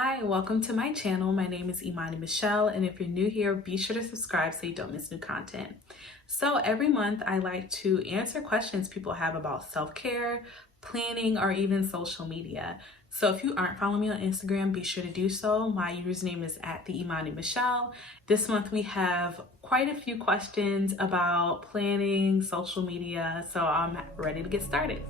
Hi, welcome to my channel. My name is Imani Michelle, and if you're new here, be sure to subscribe so you don't miss new content. So every month I like to answer questions people have about self-care, planning, or even social media. So if you aren't following me on Instagram, be sure to do so. My username is @the_Imani_Michelle. This month we have quite a few questions about planning, social media, so I'm ready to get started.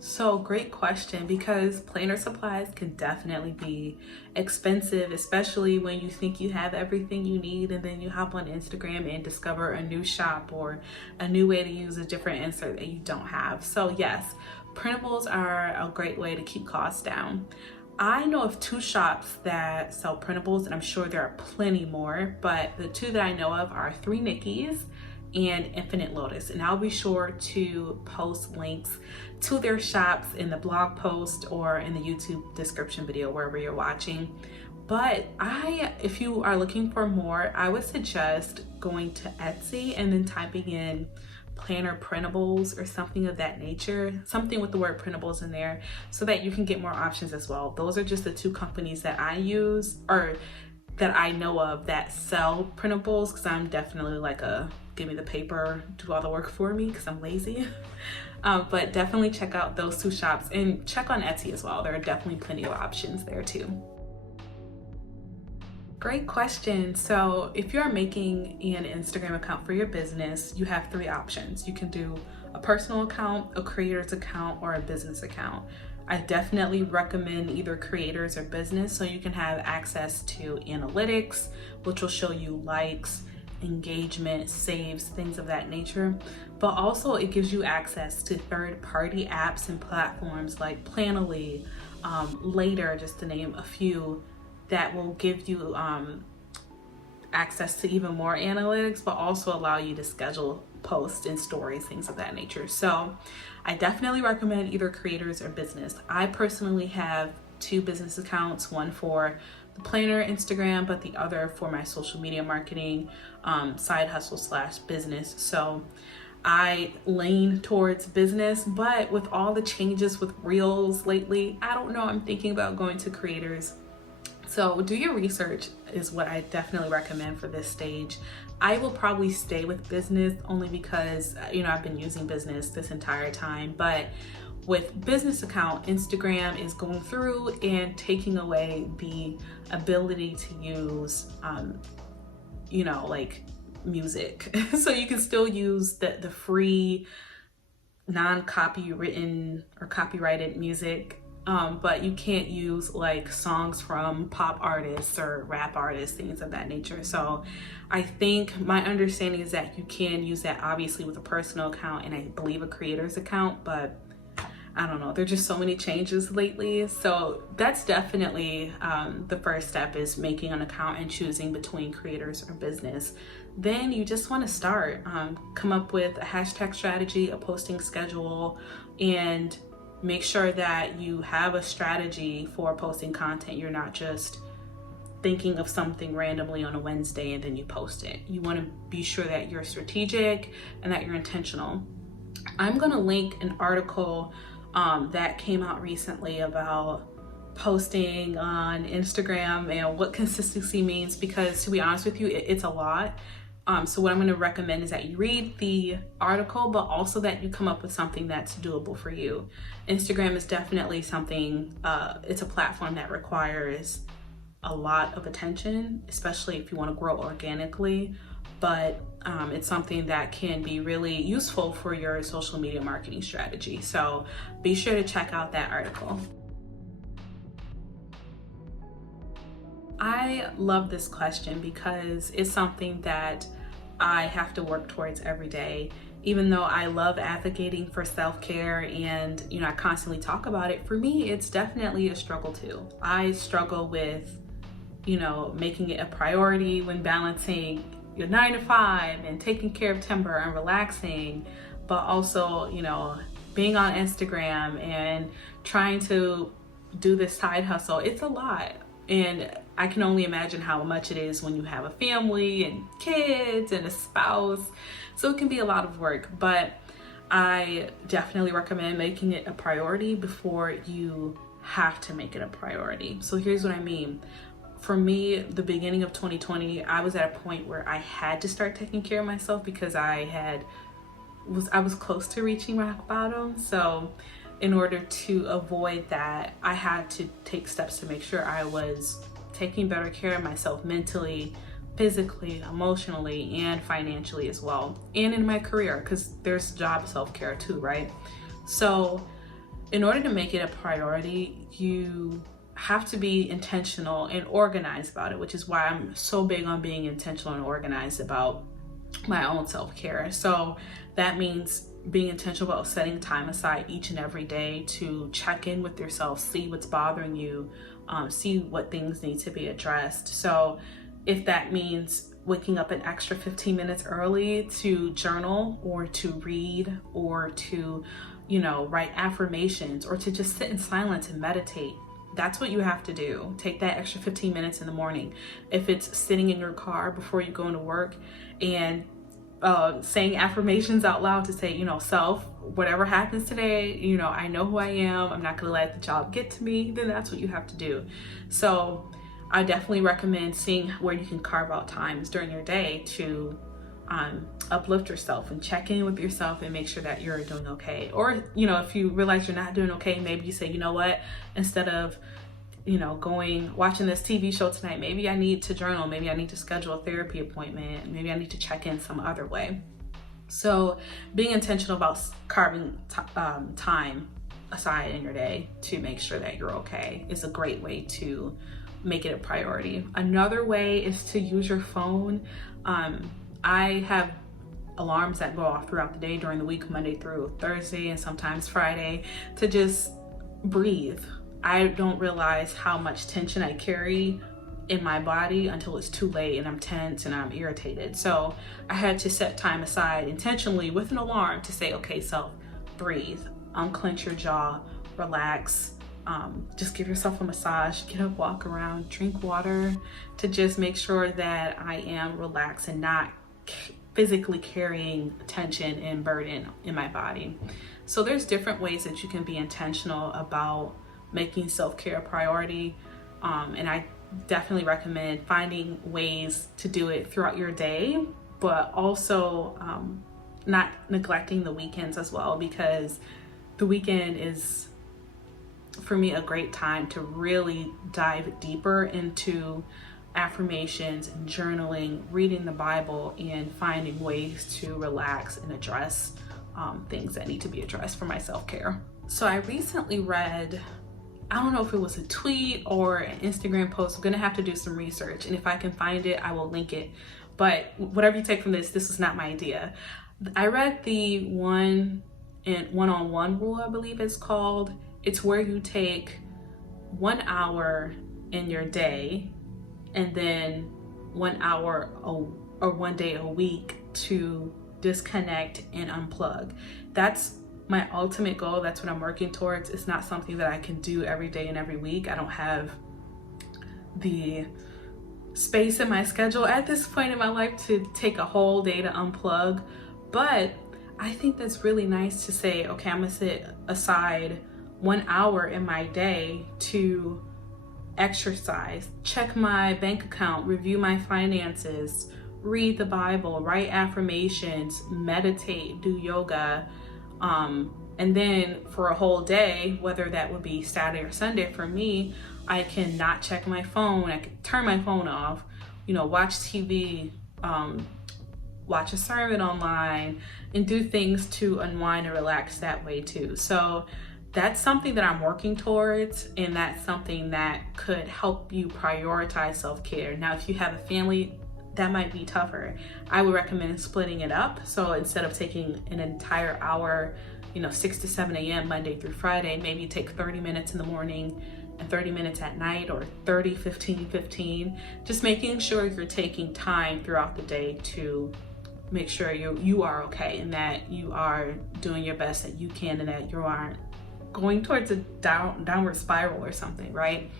So great question, because planner supplies can definitely be expensive, especially when you think you have everything you need and then you hop on Instagram and discover a new shop or a new way to use a different insert that you don't have. So yes, printables are a great way to keep costs down. I know of two shops that sell printables, and I'm sure there are plenty more, but the two that I know of are Three Nickies and Infinite Lotus, and I'll be sure to post links to their shops in the blog post or in the YouTube description video, wherever you're watching. But if you are looking for more, I would suggest going to Etsy and then typing in planner printables or something of that nature, something with the word printables in there, so that you can get more options as well. Those are just the two companies that I use, or that I know of, that sell printables, because I'm definitely like give me the paper, do all the work for me, because I'm lazy. But definitely check out those two shops and check on Etsy as well. There are definitely plenty of options there too. Great question. So if you're making an Instagram account for your business, you have three options. You can do a personal account, a creator's account, or a business account. I definitely recommend either creators or business, so you can have access to analytics, which will show you likes, engagement, saves, things of that nature. But also it gives you access to third-party apps and platforms like Planoly, Later, just to name a few, that will give you access to even more analytics, but also allow you to schedule posts and stories, things of that nature. So I definitely recommend either creators or business. I personally have two business accounts, one for the planner Instagram, but the other for my social media marketing side hustle / business. So I lean towards business, but with all the changes with Reels lately, I don't know, I'm thinking about going to creators. So do your research is what I definitely recommend for this stage. I will probably stay with business only because, I've been using business this entire time, but with business account, Instagram is going through and taking away the ability to use, like music. So you can still use the free non-copywritten or copyrighted music, but you can't use like songs from pop artists or rap artists, things of that nature. So I think my understanding is that you can use that obviously with a personal account and I believe a creator's account, but I don't know, there's just so many changes lately. So that's definitely the first step, is making an account and choosing between creators or business. Then you just want to start, come up with a hashtag strategy, a posting schedule, and make sure that you have a strategy for posting content. You're not just thinking of something randomly on a Wednesday and then you post it. You want to be sure that you're strategic and that you're intentional. I'm going to link an article that came out recently about posting on Instagram and what consistency means, because to be honest with you, it's a lot. So what I'm going to recommend is that you read the article, but also that you come up with something that's doable for you. Instagram is definitely something, it's a platform that requires a lot of attention, especially if you want to grow organically, but it's something that can be really useful for your social media marketing strategy. So be sure to check out that article. I love this question because it's something that I have to work towards every day. Even though I love advocating for self-care and, I constantly talk about it, for me, it's definitely a struggle too. I struggle with, making it a priority when balancing your 9 to 5 and taking care of timber and relaxing, but also, being on Instagram and trying to do this side hustle. It's a lot. And I can only imagine how much it is when you have a family and kids and a spouse. So it can be a lot of work, but I definitely recommend making it a priority before you have to make it a priority. So here's what I mean. For me, the beginning of 2020, I was at a point where I had to start taking care of myself because I was close to reaching rock bottom. So in order to avoid that, I had to take steps to make sure I was taking better care of myself mentally, physically, emotionally, and financially as well, and in my career, because there's job self-care too, right? So in order to make it a priority, you have to be intentional and organized about it, which is why I'm so big on being intentional and organized about my own self-care. So that means being intentional about setting time aside each and every day to check in with yourself, see what's bothering you, see what things need to be addressed. So if that means waking up an extra 15 minutes early to journal or to read or to, write affirmations or to just sit in silence and meditate, that's what you have to do. Take that extra 15 minutes in the morning. If it's sitting in your car before you go into work and saying affirmations out loud to say, self, whatever happens today, I know who I am. I'm not going to let the job get to me. Then that's what you have to do. So I definitely recommend seeing where you can carve out times during your day to uplift yourself and check in with yourself and make sure that you're doing okay. Or, if you realize you're not doing okay, maybe you say, you know what, instead of watching this TV show tonight, maybe I need to journal, maybe I need to schedule a therapy appointment, maybe I need to check in some other way. So being intentional about carving time aside in your day to make sure that you're okay is a great way to make it a priority. Another way is to use your phone. I have alarms that go off throughout the day during the week, Monday through Thursday and sometimes Friday, to just breathe. I don't realize how much tension I carry in my body until it's too late and I'm tense and I'm irritated. So I had to set time aside intentionally with an alarm to say, okay, self, breathe, unclench your jaw, relax, just give yourself a massage, get up, walk around, drink water, to just make sure that I am relaxed and not physically carrying tension and burden in my body. So there's different ways that you can be intentional about making self-care a priority, and I definitely recommend finding ways to do it throughout your day, but also not neglecting the weekends as well, because the weekend is, for me, a great time to really dive deeper into affirmations and journaling, reading the Bible, and finding ways to relax and address things that need to be addressed for my self-care. So I recently read, I don't know if it was a tweet or an Instagram post. I'm gonna have to do some research, and if I can find it, I will link it. But whatever you take from this is not my idea. I read the one-on-one rule, I believe it's called. It's where you take 1 hour in your day and then 1 hour or 1 day a week to disconnect and unplug. That's my ultimate goal. That's what I'm working towards. It's not something that I can do every day and every week. I don't have the space in my schedule at this point in my life to take a whole day to unplug. But I think that's really nice to say, okay, I'm gonna sit aside 1 hour in my day to exercise, check my bank account, review my finances, read the Bible, write affirmations, meditate, do yoga. And then for a whole day, whether that would be Saturday or Sunday for me, I can not check my phone. I can turn my phone off, watch TV, watch a sermon online, and do things to unwind and relax that way too. So that's something that I'm working towards, and that's something that could help you prioritize self-care. Now, if you have a family, that might be tougher. I would recommend splitting it up. So instead of taking an entire hour, 6 to 7 a.m. Monday through Friday, maybe take 30 minutes in the morning and 30 minutes at night, or 30, 15, 15. Just making sure you're taking time throughout the day to make sure you are okay, and that you are doing your best that you can, and that you aren't going towards a downward spiral or something, right?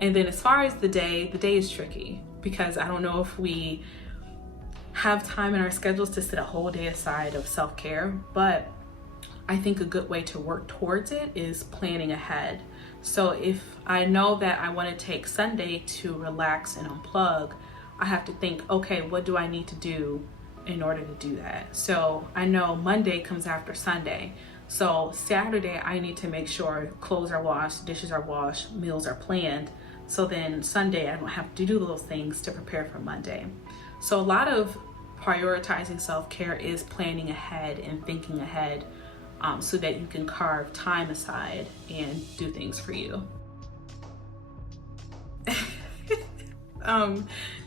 And then as far as the day is tricky because I don't know if we have time in our schedules to set a whole day aside of self-care, but I think a good way to work towards it is planning ahead. So if I know that I want to take Sunday to relax and unplug, I have to think, okay, what do I need to do in order to do that? So I know Monday comes after Sunday. So Saturday, I need to make sure clothes are washed, dishes are washed, meals are planned. So then Sunday, I don't have to do those things to prepare for Monday. So a lot of prioritizing self-care is planning ahead and thinking ahead, so that you can carve time aside and do things for you.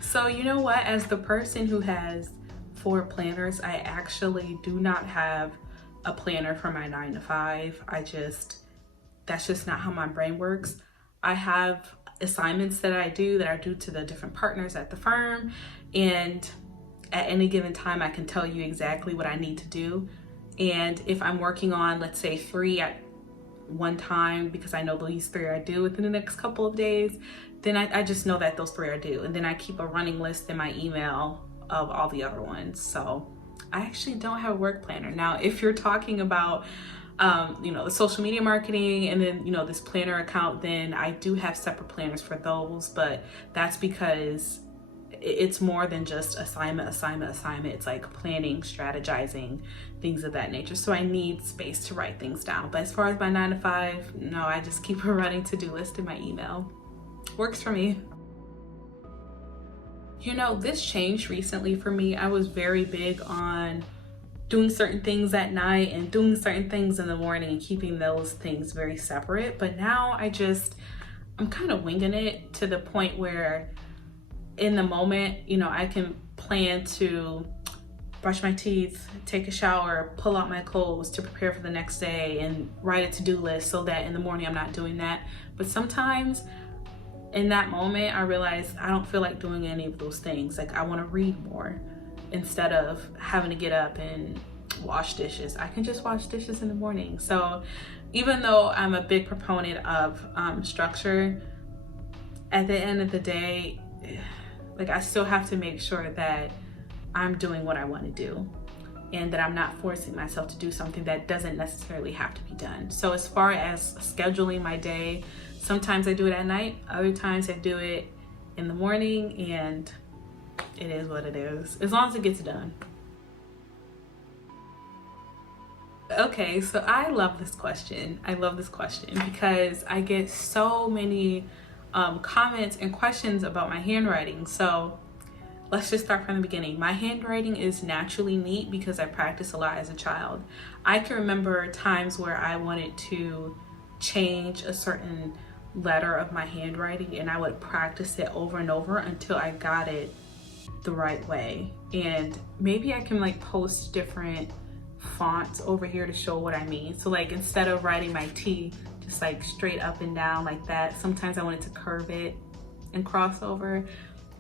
So you know what, as the person who has 4 planners, I actually do not have a planner for my 9 to 5. That's just not how my brain works. I have assignments that I do that are due to the different partners at the firm, and at any given time I can tell you exactly what I need to do. And if I'm working on, let's say 3 at one time, because I know these 3 are due within the next couple of days, then I just know that those 3 are due. And then I keep a running list in my email of all the other ones. So I actually don't have a work planner. Now, if you're talking about, the social media marketing and then, this planner account, then I do have separate planners for those, but that's because it's more than just assignment. It's like planning, strategizing, things of that nature. So I need space to write things down. But as far as my 9 to 5, no, I just keep a running to-do list in my email. Works for me. This changed recently for me. I was very big on doing certain things at night and doing certain things in the morning and keeping those things very separate. But now I'm kind of winging it to the point where in the moment, I can plan to brush my teeth, take a shower, pull out my clothes to prepare for the next day and write a to-do list so that in the morning I'm not doing that. But sometimes in that moment, I realize I don't feel like doing any of those things. Like I want to read more instead of having to get up and wash dishes. I can just wash dishes in the morning. So even though I'm a big proponent of structure, at the end of the day, like I still have to make sure that I'm doing what I want to do and that I'm not forcing myself to do something that doesn't necessarily have to be done. So as far as scheduling my day, sometimes I do it at night, other times I do it in the morning, and it is what it is, as long as it gets done. Okay, so I love this question. Because I get so many comments and questions about my handwriting. So let's just start from the beginning. My handwriting is naturally neat because I practiced a lot as a child. I can remember times where I wanted to change a certain letter of my handwriting and I would practice it over and over until I got it the right way. And maybe I can like post different fonts over here to show what I mean. So like instead of writing my T just like straight up and down like that, sometimes I wanted to curve it and cross over.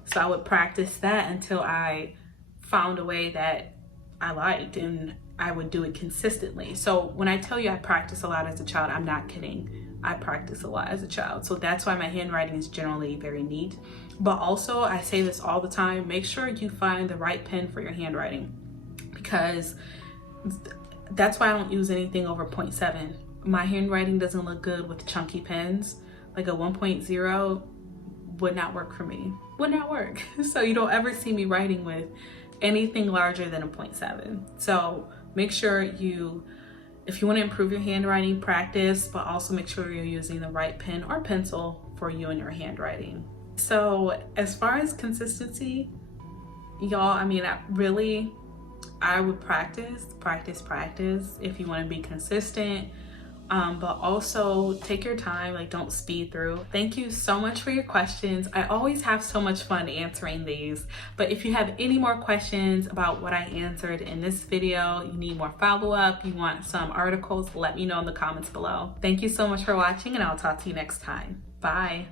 So I would practice that until I found a way that I liked, and I would do it consistently. So when I tell you I practice a lot as a child, I'm not kidding. I practice a lot as a child. So that's why my handwriting is generally very neat. But also, I say this all the time, make sure you find the right pen for your handwriting, because that's why I don't use anything over 0.7. My handwriting doesn't look good with chunky pens. Like a 1.0 would not work for me. Would not work. So you don't ever see me writing with anything larger than a 0.7. So make sure if you want to improve your handwriting, practice, but also make sure you're using the right pen or pencil for you and your handwriting. So as far as consistency, y'all, I mean, I would practice if you want to be consistent. But also take your time, like don't speed through. Thank you so much for your questions. I always have so much fun answering these, but if you have any more questions about what I answered in this video, you need more follow-up, you want some articles, let me know in the comments below. Thank you so much for watching, and I'll talk to you next time. Bye.